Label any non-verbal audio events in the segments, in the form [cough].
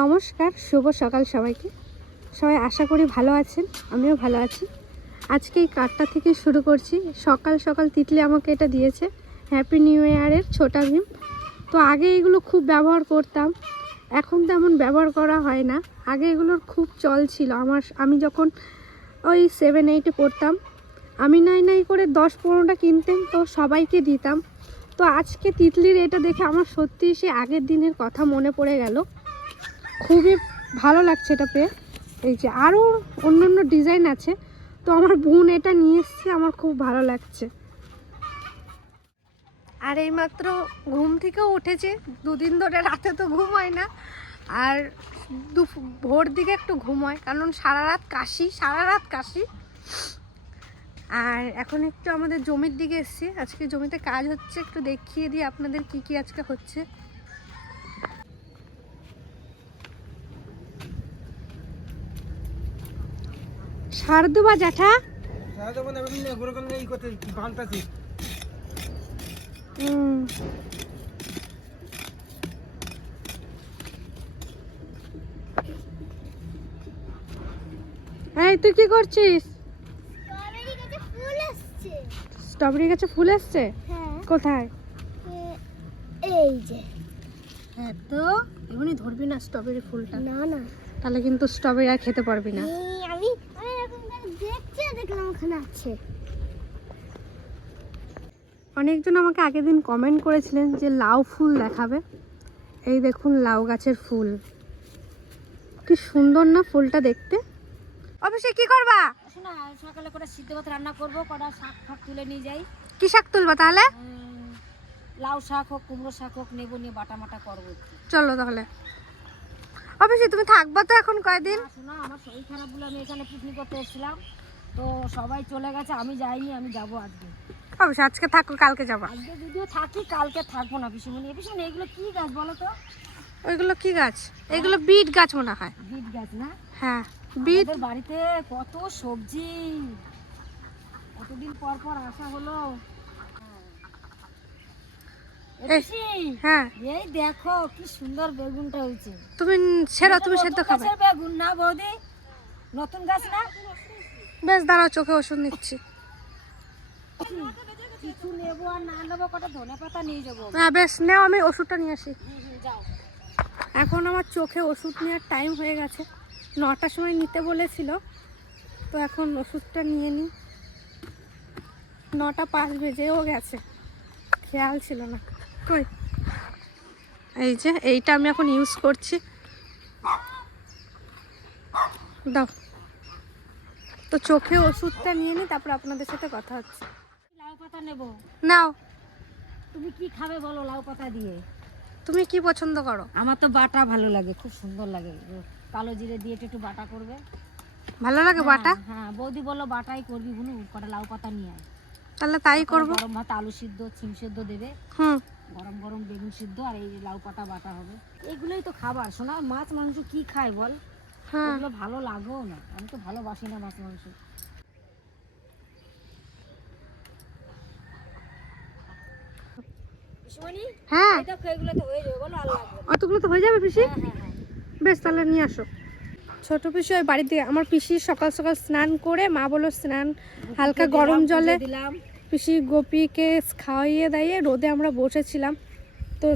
নমস্কার, শুভ সকাল সবাইকে। সবাই আশা করি ভালো আছেন, আমিও ভালো আছি। আজকে এই কার্ডটা থেকে শুরু করছি। সকাল সকাল তিতলি আমাকে এটা দিয়েছে হ্যাপি নিউ ইয়ারের ছোটা ভীম। তো আগে এগুলো খুব ব্যবহার করতাম, এখন তেমন ব্যবহার করা হয় না। আগে এগুলোর খুব চল ছিল। আমার আমি যখন ওই সেভেন এইটে পড়তাম, আমি নাই নাই করে দশ, পনেরোটা কিনতাম, তো সবাইকে দিতাম। তো আজকে তিতলির এটা দেখে আমার সত্যি সে আগের দিনের কথা মনে পড়ে গেল। খুবই ভালো লাগছে এটা পেয়ে। এই যে আরও অন্য অন্য ডিজাইন আছে। তো আমার বোন এটা নিয়ে এসছে, আমার খুব ভালো লাগছে। আর এইমাত্র ঘুম থেকেও উঠেছে। দুদিন ধরে রাতে তো ঘুম হয় না। আর দু ভোর দিকে একটু ঘুম হয়, কারণ সারা রাত কাশি সারা রাত কাশি। আর এখন একটু আমাদের জমির দিকে এসছি। আজকে জমিতে কাজ হচ্ছে, একটু দেখিয়ে দিই আপনাদের কি কি আজকে হচ্ছে। সার দেবা জ্যাঠা। এই তুই কি করছিস? স্ট্রবেরি গাছে ফুল আসছে। স্ট্রবেরি গাছে ফুল এসছে হ্যাঁ। কোথায়? এই যে। হ্যাঁ তো এমনি ধরবি না স্ট্রবেরি ফুলটা। না না। তাহলে কিন্তু স্ট্রবেরি আর খেতে পারবি না। আমি দেখলাম ওখানে আছে। অনেকজন আমাকে আগের দিন কমেন্ট করেছিলেন যে লাউ ফুল দেখাবে। এই দেখুন লাউ গাছের ফুল। কি সুন্দর না ফুলটা দেখতে। অবশ্যই কি করবা? শোনা সকালে করে সিদ্ধ ভাত রান্না করব কটা শাক ফাক তুলে নিয়ে যাই। কি শাক তুলবা তাহলে? লাউ শাক হোক কুমড়ো শাক হোক নেব নিয়ে বাটা মাটা করব চলো তাহলে। অবশ্যই তুমি থাকবা তো এখন কয়দিন? না, শোনা আমার শরীর খারাপ বলে আমি এখানে পিকনিক করতে এসেছিলাম। তো সবাই চলে গেছে আমি যাইনি আমি যাব আজকে। অবশ্যই আজকে থাকো কালকে যাবা। আজকে যদিও থাকি কালকে থাকব না পিসিমণি। পিসিমণি এগুলো কি গাছ বলো তো? ওইগুলো কি গাছ? এগুলো বিট গাছ মনে হয়। বিট গাছ না? হ্যাঁ বিট। বাড়িতে কত সবজি। কতদিন পর পর আসা হলো। হ্যাঁ। এই দেখো কি সুন্দর বেগুনটা হয়েছে। তুমি ছেড়ো তুমি সেদ্ধ খাবে। বেগুন না বৌদি? নতুন গাছ না? বেশ দাঁড়াও চোখে ওষুধ নিচ্ছি। কিছু নেব আর না নেব কটা ধনে পাতা নিয়ে যাব। হ্যাঁ বেশ নেও আমি ওষুধটা নিয়ে আসি। এখন আমার চোখে ওষুধ নেওয়ার টাইম হয়ে গেছে। নটার সময় নিতে বলেছিল তো এখন ওষুধটা নিয়ে নিই নটা পাঁচ বেজেও গেছে। খেয়াল ছিল না। কই? এই যে এইটা আমি এখন ইউজ করছি। দাও। তো চোখে ওষুধটা নিয়ে নিই তারপর আপনাদের সাথে কথা হচ্ছে। লাউ পাতা নেব। নাও। তুমি কি খাবে বলো লাউ পাতা দিয়ে? তুমি কি পছন্দ করো? আমার তো বাটা ভালো লাগে খুব সুন্দর লাগে। কালো জিরে দিয়ে একটু বাটা করবে। ভালো লাগে বাটা? হ্যাঁ, হ্যাঁ বৌদি বলল বাটাই করবি বুনু কটা লাউ পাতা নিয়ে আয়। তাহলে তাই করব। গরম ভাত আলু সিদ্ধ সিম সিদ্ধ দেবে। হুম। গরম গরম বেগুন সিদ্ধ আর এই লাউ পাতা বাটা হবে। এগুলোই তো খাবার। শোনা মাছ মাংস কি খায় বল? হ্যাঁ। এগুলো ভালো লাগেও না। আমি তো ভালোবাসি না মাছ মাংস। হ্যাঁ। হয়ে যাবে বলো আর লাগবে না। অতগুলো তো যাবে পিসি? বেশ তাহলে নিয়ে আসো। ছোট পিসি ওই বাড়ির দিকে আমার পিসি সকাল সকাল স্নান করে মা বলো স্নান হালকা গরম জলে। দিলাম। পিসি গোপীকে খাওয়াইয়ে দাইয়ে রোদে আমরা বসেছিলাম। তো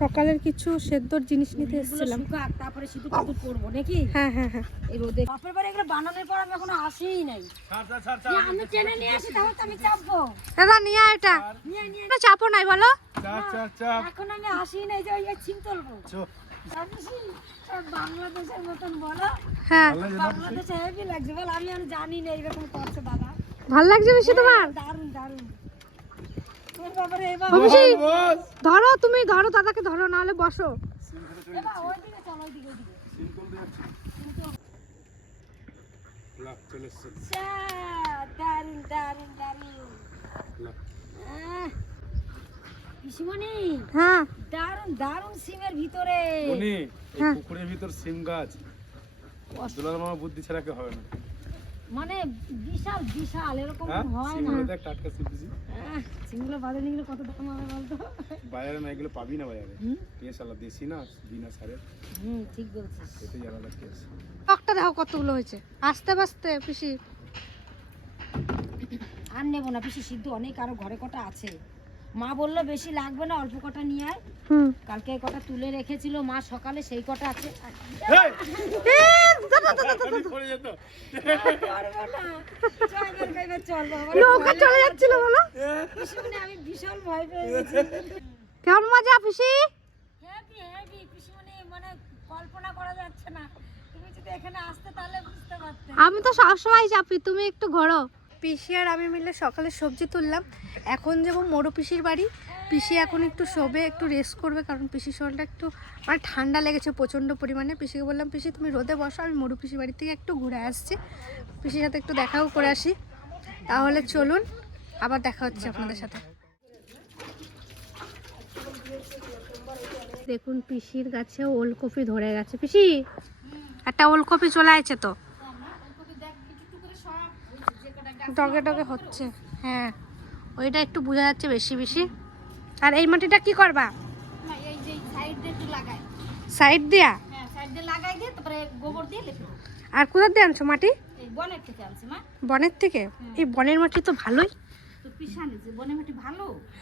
সকালের কিছু সেদ্ধর জিনিস নিতে এসেছিলাম। তারপরে সিঁদুর টিঁদুর করব নাকি? হ্যাঁ হ্যাঁ হ্যাঁ। এই রোদে। বাপের বাড়ি এগুলো বানানোর পর আমি এখনও আসিই নাই। ছাড় ছাড় ছাড় আমি টেনে নিয়ে আসি তাহলে তো আমি চাপবো। দাদা নিয়ে এটা। নিয়ে নিয়ে। না চাপো নাই বলো। চাপ চাপ চাপ এখন আমি আসি নাই যে ওই ছিম তুলবো। বাংলাদেশের মতন বলো। হ্যাঁ। বাংলাদেশে হেভি লাগছে বল আমি আর জানি না এরকম করছে দাদা ভালো লাগছে পিসি তোমার? বস। ধরো তুমি ধরো দাদাকে ধরো নাহলে বসো। হ্যাঁ। দারুণ দারুণ সিমের ভিতরে। হ্যাঁ। পুকুরের ভিতর সিম গাছ। দুলার মামা বুদ্ধি ছাড়া কেউ হবে না। মানে বিশাল বিশাল এরকম হ্যাঁ? হয় না। সিঙ্গুলো দেখ টাটকা সিমপিসি সিঙ্গুলো বাজারে নিয়ে নিলে কত দাম হবে বলতো? বাজারে না এগুলো পাবি না বাজারে। হুম? টেস্ট আলাদা দেশি না বিনা সারে হুম ঠিক বলছিস। এটাই আলাদা টেস্ট টকটা দেখো কতগুলো হয়েছে। আস্তে আস্তে পিসি। আর নেব না পিসি সিদ্ধ অনেক আরও ঘরে কটা আছে। মা বলল বেশি লাগবে না অল্প কটা নিয়ে আয়। হুম। কালকে এই কটা তুলে রেখেছিল মা সকালে সেই কটা আছে। আমি বিশাল ভয় পেয়ে গেছি কেমন মজা পিসি পিসিমণি মানে কল্পনা করা যাচ্ছে না তুমি যদি এখানে আসতে তাহলে বুঝতে পারতে আমি তো সবসময় চাপি তুমি একটু ঘোরো। পিসি আর আমি মিলে সকালে সবজি তুললাম। এখন যাব মোড়ো পিসির বাড়ি। পিসি এখন একটু শোবে, একটু রেস্ট করবে কারণ পিসির শরীরটা একটু মানে ঠান্ডা লেগেছে প্রচণ্ড পরিমাণে। পিসিকে বললাম, পিসি, তুমি রোদে বসো, আমি মোড়ো পিসির বাড়ি থেকে একটু ঘুরে আসছি। পিসির সাথে একটু দেখাও করে আসি। তাহলে চলুন, আবার দেখা হচ্ছে আপনাদের সাথে। দেখুন, পিসির গাছে ওলকপি ধরে গেছে। পিসি, একটা ওলকপি চলে আছে তো। ডগে ডগে হচ্ছে। হ্যাঁ ওইটা একটু বোঝা যাচ্ছে বেশি বেশি। আর এই মাটিটা কি করবা? এই যে সাইড দিয়ে হ্যাঁ। আর কোথা দিয়ে আনছো মাটি? বনের থেকে থেকে? এই বনের মাটি তো ভালোই।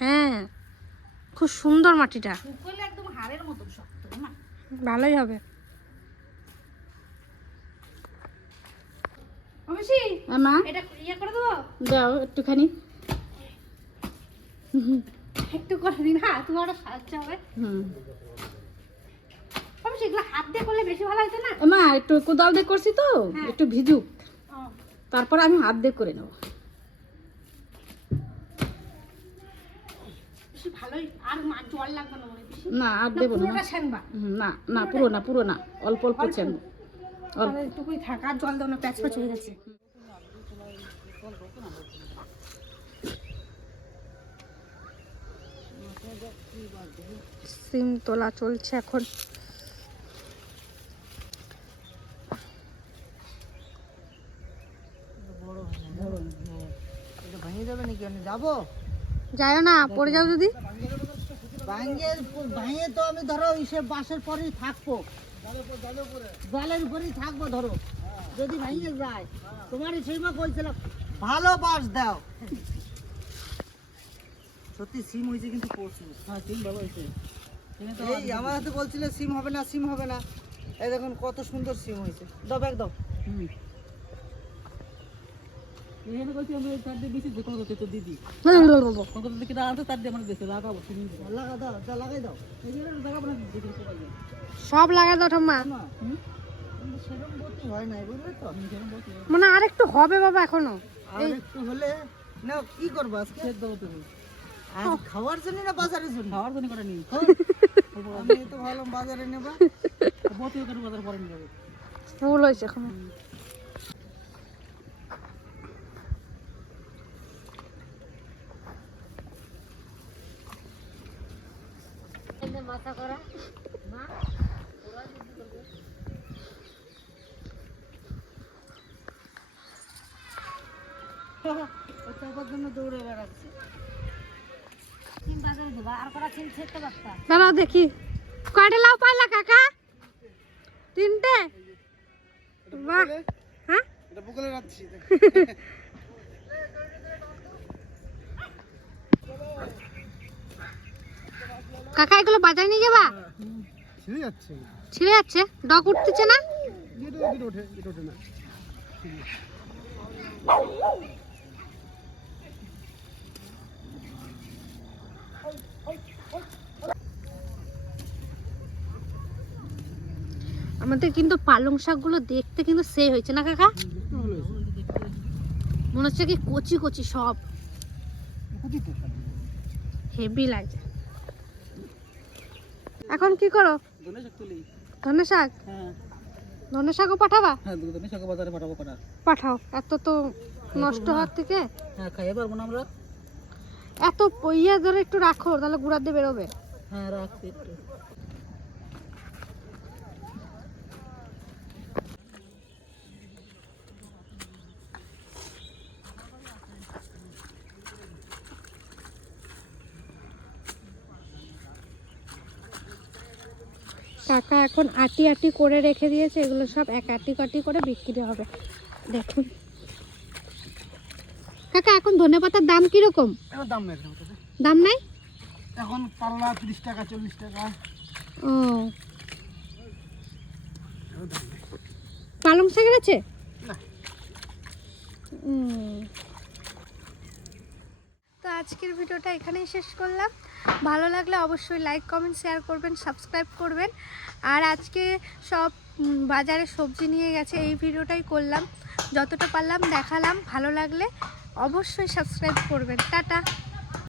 হ্যাঁ খুব সুন্দর মাটিটা। ভালোই হবে। মা এটা ইয়ে করে দেবো? দাও একটুখানি। একটু করে দিন হ্যাঁ তোমারও সাহায্য হবে। হুম। অবশ্যই হাত দিয়ে করলে বেশি ভালো হতো না? মা একটু কোদাল দিয়ে করছি তো হ্যাঁ। একটু ভিজুক। তারপর আমি হাত দিয়ে করে নেব। না আর দেবো না ছানবা? না না পুরো না পুরো না অল্প অল্প অল্প? চেন অল্প তাহলে একটুকুই থাক আর জল দাও না প্যাচ প্যাচ হয়ে যাচ্ছে সিম তোলা চলছে এখন। যাবে নাকি আমি যাব যায় না পড়ে যাও যদি। ভাঙিয়ে ভাঙিয়ে তো আমি ধরো বাসের পরেই থাকব। জলের উপরেই থাকব ধরো। যদি ভেঙে যায় তোমার সেইমা কইছিলাম ভালো বাস দাও। সত্যি সিম হয়েছে কিন্তু প্রচুর হ্যাঁ সিম ভালো হয়েছে এই আমার হাতে বলছিল সিম হবে না সিম হবে না। এই দেখুন কত সুন্দর সিম হয়েছে দাও ব্যাগ দাও। এখানে মানে দাও যা লাগাই দাও। সব দাও ঠাম্মা। না সেরকম বলতে হয় না বুঝলে তো? মানে আর একটু হবে বাবা এখনও। আর একটু হলে না কি করব আজকে? খেত দেবো তুমি আজ খাওয়ার জন্য না বাজারের জন্য খাওয়ার জন্য করে নিই আমি তো ভাবলাম বাজারে নেবা। করে বাজার পরে নিয়ে যাব। ফুল হয়েছে এখনও। মাথা করা। মা ও চাপার জন্য দৌড়ে বেড়াচ্ছে। দেবা আর পারতা দাঁড়াও দেখি। কয়টা লাউ পাইলা কাকা? তিনটে? বাহ হ্যাঁ? এটা বকলে রাখছি [laughs] কাকা এগুলো বাজারে নিয়ে যাবা? ছিঁড়ে যাচ্ছে। ছিঁড়ে যাচ্ছে? ডগ উঠতেছে না? আমাদের কিন্তু পালং শাকগুলো দেখতে কিন্তু সে হয়েছে না কাকা? মনে হচ্ছে কি কচি কচি সব। হেভি লাগছে এখন কি করো? ধনে শাক তুলি। ধনে শাক? হ্যাঁ। ধনে শাকও পাঠাবা? হ্যাঁ ধনে শাক বাজারে পাঠাবো কটা পাঠাও। এত তো নষ্ট হওয়ার থেকে? হ্যাঁ খাইয়ে পারব না আমরা। এত ইয়ে ধরে একটু রাখো তাহলে গুড়াতে দিয়ে বেরোবে। হ্যাঁ রাখছি একটু। কাকা এখন আটি আটি করে রেখে দিয়েছে এগুলো সব এক আটি কাটি করে বিক্রি হবে। দেখুন। কাকা এখন ধনেপাতার দাম কীরকম? দাম নেই এখন দাম নাই? এখন পাল্লা তিরিশ টাকা চল্লিশ টাকা। ও। পালং শাকের আছে তো আজকের ভিডিওটা এখানেই শেষ করলাম। ভালো লাগলে অবশ্যই লাইক কমেন্ট শেয়ার করবেন সাবস্ক্রাইব করবেন। আর আজকে সব বাজারে সবজি নিয়ে গেছে, এই ভিডিওটাই করলাম। যতটা পারলাম দেখালাম, ভালো লাগলে অবশ্যই সাবস্ক্রাইব করবেন। টাটা!